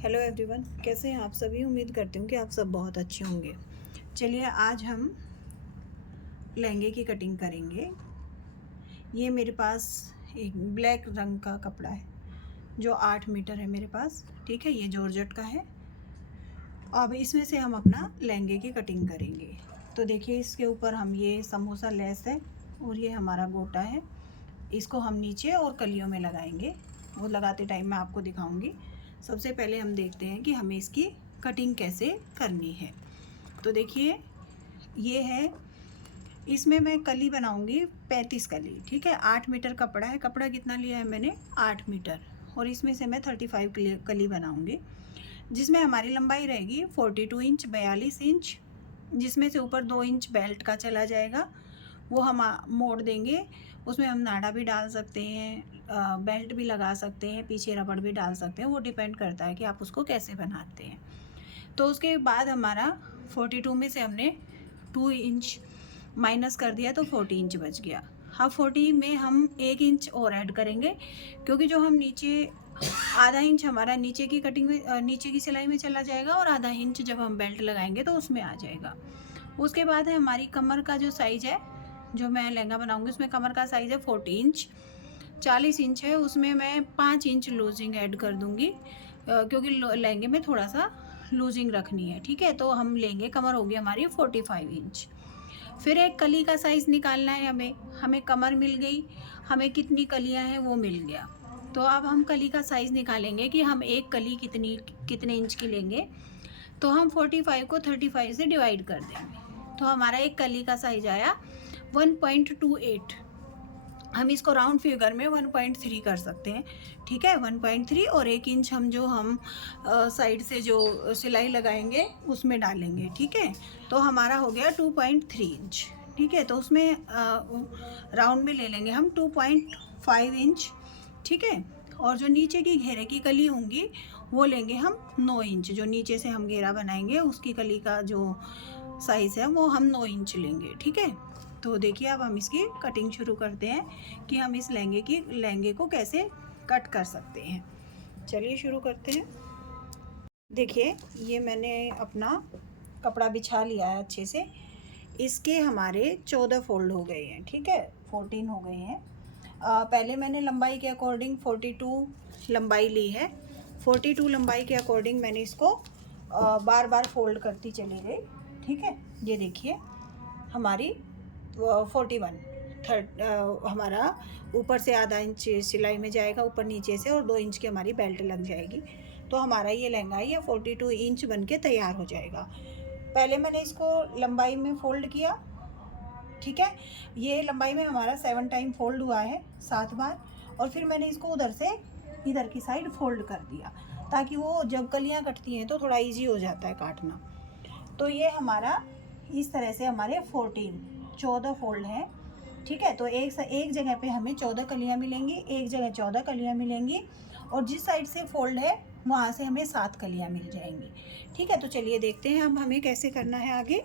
Hello everyone, कैसे हैं आप सभी। उम्मीद करती हूँ कि आप सब बहुत अच्छे होंगे। चलिए आज हम लहंगे की कटिंग करेंगे। ये मेरे पास एक ब्लैक रंग का कपड़ा है जो 8 मीटर है मेरे पास। ठीक है, ये जॉर्जेट का है। अब इसमें से हम अपना लहंगे की कटिंग करेंगे। तो देखिए, इसके ऊपर हम ये समोसा लेस है और ये हमारा गोटा है। इसको हम नीचे और कलियों में लगाएंगे। वो लगाते टाइम मैं आपको दिखाऊंगी। सबसे पहले हम देखते हैं कि हमें इसकी कटिंग कैसे करनी है। तो देखिए, ये है, इसमें मैं कली बनाऊंगी 35 कली। ठीक है, 8 मीटर कपड़ा है। कपड़ा कितना लिया है मैंने? 8 मीटर। और इसमें से मैं 35 कली बनाऊंगी, जिसमें हमारी लंबाई रहेगी 42 इंच, 42 इंच, जिसमें से ऊपर 2 इंच बेल्ट का चला जाएगा। वो हम मोड़ देंगे। उसमें हम नाड़ा भी डाल सकते हैं, बेल्ट भी लगा सकते हैं, पीछे रबड़ भी डाल सकते हैं। वो डिपेंड करता है कि आप उसको कैसे बनाते हैं। तो उसके बाद हमारा 42 में से हमने 2 इंच माइनस कर दिया तो 40 इंच बच गया। अब 40 में हम 1 इंच और ऐड करेंगे, क्योंकि जो हम नीचे आधा इंच हमारा नीचे की कटिंग में, नीचे की सिलाई में चला जाएगा, और आधा इंच जब हम बेल्ट लगाएंगे तो उसमें आ जाएगा। उसके बाद है हमारी कमर का जो साइज़ है, जो मैं लहंगा बनाऊंगी उसमें कमर का साइज़ है 40 इंच। 40 इंच है, उसमें मैं 5 इंच लूजिंग ऐड कर दूंगी, क्योंकि लहंगे में थोड़ा सा लूजिंग रखनी है। ठीक है, तो हम लेंगे, कमर होगी हमारी 45 इंच। फिर एक कली का साइज़ निकालना है हमें। हमें कमर मिल गई, हमें कितनी कलियां हैं वो मिल गया। तो अब हम कली का साइज़ निकालेंगे कि हम एक कली कितने इंच की लेंगे। तो हम 45 को 35 से डिवाइड कर देंगे, तो हमारा एक कली का साइज आया 1.28। हम इसको राउंड फिगर में 1.3 कर सकते हैं। ठीक है, 1.3 और 1 इंच हम साइड से जो सिलाई लगाएंगे उसमें डालेंगे। ठीक है, तो हमारा हो गया 2.3 इंच। ठीक है, तो उसमें राउंड में ले लेंगे हम 2.5 इंच। ठीक है, और जो नीचे की घेरे की कली होंगी वो लेंगे हम 9 इंच। जो नीचे से हम घेरा बनाएंगे उसकी कली का जो साइज़ है वो हम 9 इंच लेंगे। ठीक है, तो देखिए अब हम इसकी कटिंग शुरू करते हैं कि हम इस लहंगे को कैसे कट कर सकते हैं। चलिए शुरू करते हैं। देखिए, ये मैंने अपना कपड़ा बिछा लिया है अच्छे से। इसके हमारे 14 फोल्ड हो गए हैं। ठीक है, 14 हो गए हैं। पहले मैंने लंबाई के अकॉर्डिंग 42 लंबाई ली है। 42 लंबाई के अकॉर्डिंग मैंने इसको बार बार फोल्ड करती चली गई। ठीक है, ये देखिए हमारी 41 हमारा ऊपर से आधा इंच सिलाई में जाएगा, ऊपर नीचे से, और 2 इंच की हमारी बेल्ट लग जाएगी। तो हमारा ये लहंगा ये 42 इंच बन के तैयार हो जाएगा। पहले मैंने इसको लंबाई में फ़ोल्ड किया। ठीक है, ये लंबाई में हमारा 7 टाइम फोल्ड हुआ है, 7 बार। और फिर मैंने इसको उधर से इधर की साइड फोल्ड कर दिया, ताकि वो जब कलियां कटती हैं तो थोड़ा इजी हो जाता है काटना। तो ये हमारा इस तरह से हमारे 14 फोल्ड हैं। ठीक है, तो एक जगह पे हमें 14 कलियां मिलेंगी, एक जगह 14 कलियां मिलेंगी, और जिस साइड से फोल्ड है वहाँ से हमें 7 कलियां मिल जाएंगी। ठीक है, तो चलिए देखते हैं अब हमें कैसे करना है आगे।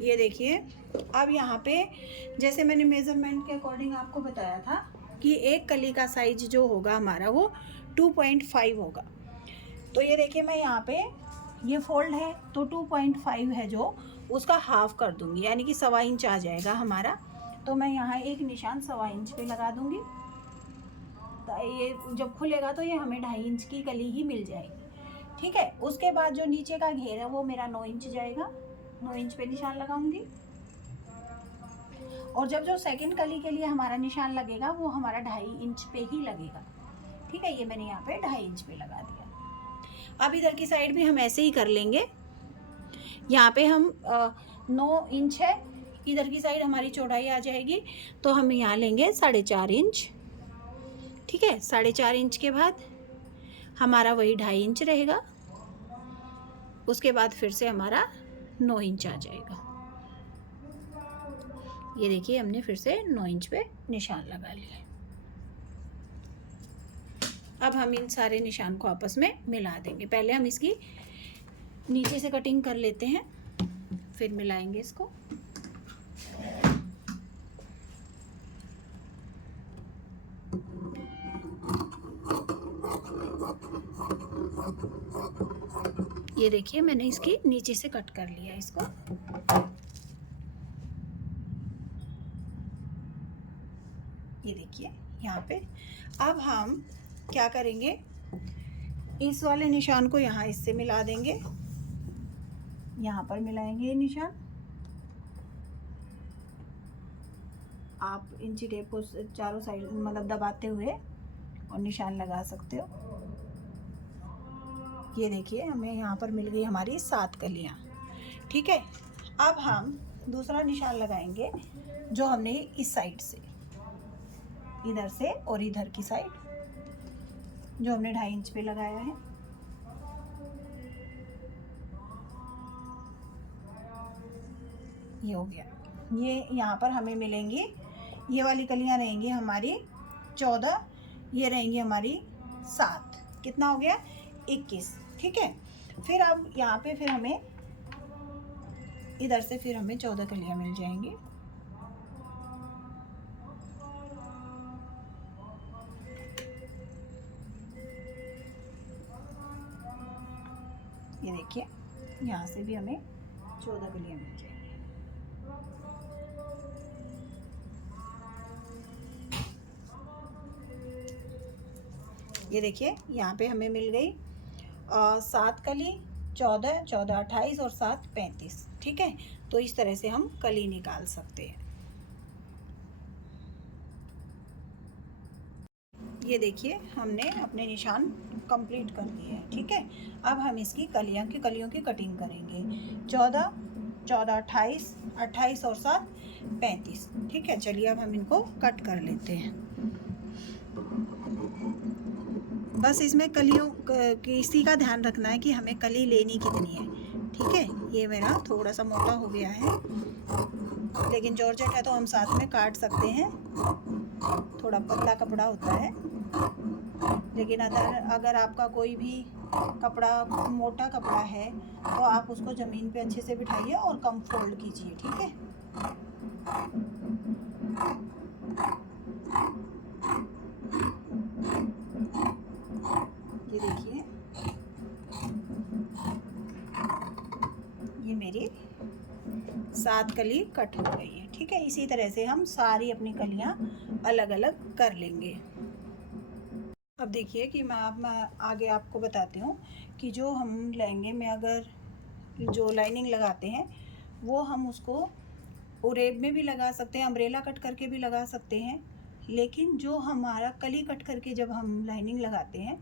ये देखिए, अब यहाँ पे जैसे मैंने मेज़रमेंट के अकॉर्डिंग आपको बताया था कि एक कली का साइज जो होगा हमारा वो 2.5 होगा। तो ये देखिए, मैं यहाँ पे ये फोल्ड है तो 2.5 है जो, उसका हाफ कर दूंगी, यानी कि 1.25 इंच आ जाएगा हमारा। तो मैं यहाँ एक निशान 1.25 इंच पे लगा दूंगी। तो ये जब खुलेगा तो ये हमें 2.5 इंच की कली ही मिल जाएगी। ठीक है, उसके बाद जो नीचे का घेर है वो मेरा 9 इंच जाएगा। 9 इंच पे निशान लगाऊंगी, और जब जो सेकंड कली के लिए हमारा निशान लगेगा वो हमारा 2.5 इंच पे ही लगेगा। ठीक है, ये मैंने यहाँ पे 2.5 इंच पे लगा दिया। अब इधर की साइड भी हम ऐसे ही कर लेंगे। यहाँ पे हम 9 इंच है, इधर की साइड हमारी चौड़ाई आ जाएगी, तो हम यहाँ लेंगे 4.5 इंच। ठीक है, 4.5 इंच के बाद हमारा वही 2.5 इंच रहेगा। उसके बाद फिर से हमारा 9 इंच आ जाएगा। ये देखिए, हमने फिर से 9 इंच पे निशान लगा लिया। अब हम इन सारे निशान को आपस में मिला देंगे। पहले हम इसकी नीचे से कटिंग कर लेते हैं, फिर मिलाएंगे इसको। ये देखिए मैंने इसकी नीचे से कट कर लिया इसको। ये देखिए यहाँ पे। अब हम क्या करेंगे, इस वाले निशान को यहाँ इससे मिला देंगे, यहाँ पर मिलाएंगे ये निशान। आप इंची टेप को चारों साइड मतलब दबाते हुए और निशान लगा सकते हो। ये देखिए हमें यहाँ पर मिल गई हमारी 7 कलियाँ। ठीक है, अब हम दूसरा निशान लगाएंगे जो हमने इस साइड से, इधर से और इधर की साइड, जो हमने 2.5 इंच पे लगाया है। ये हो गया। ये यहाँ पर हमें मिलेंगी, ये वाली कलियाँ रहेंगी हमारी 14, ये रहेंगी हमारी 7। कितना हो गया? 21। ठीक है, फिर अब यहाँ पे फिर हमें इधर से फिर हमें 14 कलियाँ मिल जाएंगी। ये देखिए यहाँ से भी हमें 14 कलियाँ मिल जाएंगी। ये देखिए यहाँ पे हमें मिल गई 7 कली, 14, 14 28 और 7 35। ठीक है, तो इस तरह से हम कली निकाल सकते हैं। ये देखिए हमने अपने निशान कंप्लीट कर दिए हैं। ठीक है, अब हम इसकी कलियों की कटिंग करेंगे। 14, 14 28, 28 और 7 35। ठीक है, चलिए अब हम इनको कट कर लेते हैं। बस इसमें कलियों इसी का ध्यान रखना है कि हमें कली लेनी कितनी है। ठीक है, ये मेरा थोड़ा सा मोटा हो गया है, लेकिन जॉर्जेट है तो हम साथ में काट सकते हैं। थोड़ा पतला कपड़ा होता है, लेकिन अगर आपका कोई भी कपड़ा मोटा कपड़ा है तो आप उसको ज़मीन पे अच्छे से बिठाइए और कम फोल्ड कीजिए। ठीक है, ये देखिए ये मेरी 7 कली कट हो गई है। ठीक है, इसी तरह से हम सारी अपनी कलियां अलग अलग कर लेंगे। अब देखिए कि मैं आगे आपको बताती हूँ कि जो हम लहंगे में अगर जो लाइनिंग लगाते हैं वो हम उसको उरेब में भी लगा सकते हैं, अम्ब्रेला कट करके भी लगा सकते हैं, लेकिन जो हमारा कली कट करके जब हम लाइनिंग लगाते हैं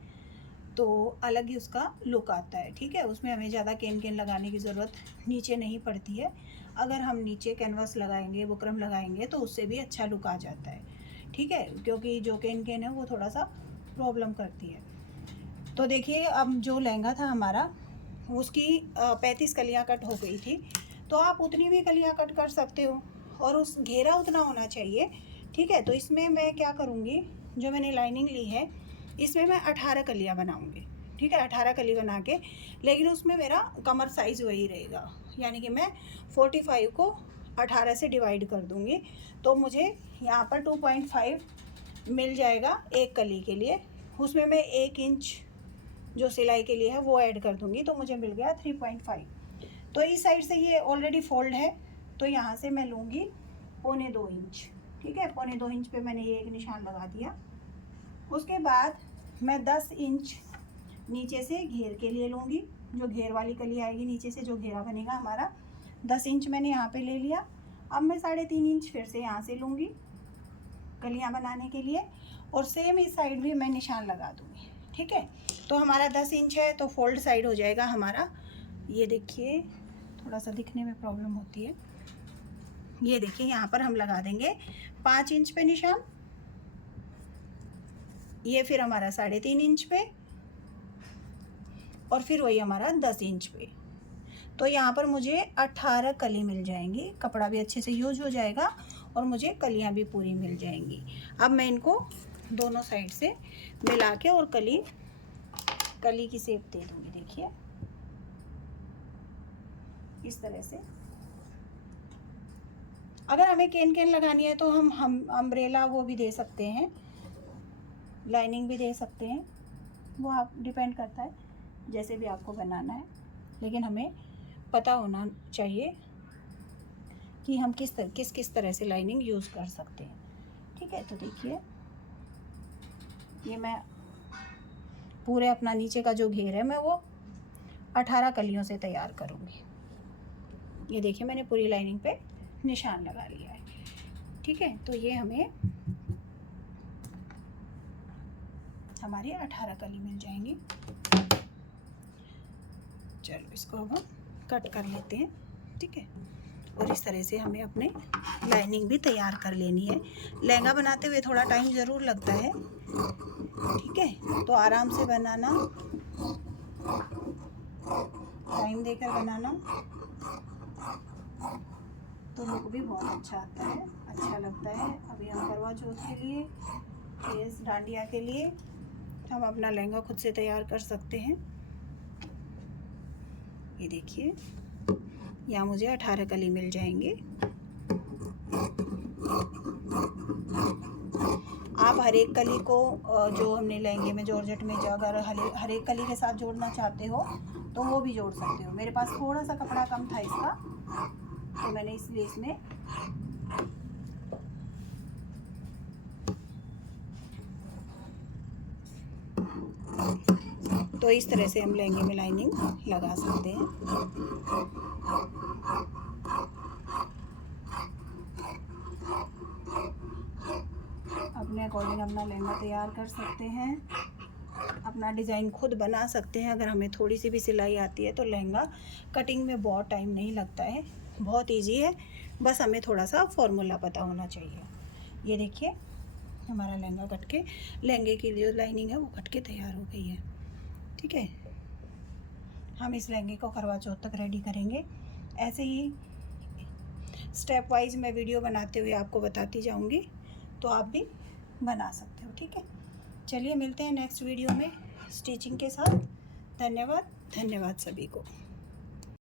तो अलग ही उसका लुक आता है। ठीक है, उसमें हमें ज़्यादा केन लगाने की ज़रूरत नीचे नहीं पड़ती है। अगर हम नीचे कैनवास लगाएंगे, बुकरम लगाएंगे तो उससे भी अच्छा लुक आ जाता है। ठीक है, क्योंकि जो केन है वो थोड़ा सा प्रॉब्लम करती है। तो देखिए अब जो लहंगा था हमारा उसकी 35 कलियाँ कट हो गई थी, तो आप उतनी भी कलियाँ कट कर सकते हो और उस घेरा उतना होना चाहिए। ठीक है, तो इसमें मैं क्या करूँगी, जो मैंने लाइनिंग ली है इसमें मैं 18 कलियाँ बनाऊँगी। ठीक है, 18 कली बना के, लेकिन उसमें मेरा कमर साइज़ वही रहेगा, यानी कि मैं 45 को 18 से डिवाइड कर दूँगी, तो मुझे यहाँ पर 2.5 मिल जाएगा एक कली के लिए। उसमें मैं 1 इंच जो सिलाई के लिए है वो ऐड कर दूँगी, तो मुझे मिल गया 3.5। तो इस साइड से ये ऑलरेडी फोल्ड है, तो यहाँ से मैं लूँगी 1.25 इंच। ठीक है, 1.25 इंच पे मैंने ये एक निशान लगा दिया। उसके बाद मैं 10 इंच नीचे से घेर के लिए लूँगी, जो घेर वाली कली आएगी नीचे से, जो घेरा बनेगा हमारा 10 इंच मैंने यहाँ पे ले लिया। अब मैं 3.5 इंच फिर से यहाँ से लूँगी कलियाँ बनाने के लिए, और सेम इस साइड भी मैं निशान लगा दूँगी। ठीक है, तो हमारा 10 इंच है तो फोल्ड साइड हो जाएगा हमारा। ये देखिए थोड़ा सा दिखने में प्रॉब्लम होती है। ये देखिए यहाँ पर हम लगा देंगे 5 इंच पे निशान, ये फिर हमारा 3.5 इंच पे, और फिर वही हमारा 10 इंच पे। तो यहाँ पर मुझे 18 कली मिल जाएंगी, कपड़ा भी अच्छे से यूज हो जाएगा और मुझे कलियाँ भी पूरी मिल जाएंगी। अब मैं इनको दोनों साइड से मिला के और कली की शेप दे दूँगी। देखिए इस तरह से। अगर हमें केन लगानी है तो हम अम्ब्रेला वो भी दे सकते हैं, लाइनिंग भी दे सकते हैं। वो आप डिपेंड करता है जैसे भी आपको बनाना है, लेकिन हमें पता होना चाहिए कि हम किस तरह से लाइनिंग यूज़ कर सकते हैं। ठीक है, तो देखिए ये मैं पूरे अपना नीचे का जो घेर है मैं वो 18 कलियों से तैयार करूँगी। ये देखिए मैंने पूरी लाइनिंग पे निशान लगा लिया है। ठीक है, तो ये हमें हमारी 18 कली मिल जाएंगी। चलो इसको अब हम कट कर लेते हैं। ठीक है, और इस तरह से हमें अपने लाइनिंग भी तैयार कर लेनी है। लहंगा बनाते हुए थोड़ा टाइम ज़रूर लगता है। ठीक है, तो आराम से बनाना, टाइम देकर बनाना, तो लुक भी बहुत अच्छा आता है, अच्छा लगता है। अभी हम करवा चौथ के लिए, इस डांडिया के लिए हम अपना लहंगा खुद से तैयार कर सकते हैं। ये देखिए यहाँ मुझे 18 कली मिल जाएंगे। आप हर एक कली को जो हमने लहंगे में जॉर्जेट में अगर हर एक कली के साथ जोड़ना चाहते हो तो वो भी जोड़ सकते हो। मेरे पास थोड़ा सा कपड़ा कम था इसका, तो मैंने इसलिए इसमें तो इस तरह से हम लहंगे में लाइनिंग लगा सकते हैं। अपने अकॉर्डिंग अपना लहंगा तैयार कर सकते हैं, अपना डिज़ाइन खुद बना सकते हैं। अगर हमें थोड़ी सी भी सिलाई आती है तो लहंगा कटिंग में बहुत टाइम नहीं लगता है, बहुत इजी है। बस हमें थोड़ा सा फॉर्मूला पता होना चाहिए। ये देखिए हमारा लहंगा कट के, लहंगे की जो लाइनिंग है वो कट के तैयार हो गई है। ठीक है, हम इस लहंगे को करवा चौथ तक रेडी करेंगे। ऐसे ही स्टेप वाइज मैं वीडियो बनाते हुए आपको बताती जाऊंगी, तो आप भी बना सकते हो। ठीक है, चलिए मिलते हैं नेक्स्ट वीडियो में स्टिचिंग के साथ। धन्यवाद, धन्यवाद सभी को।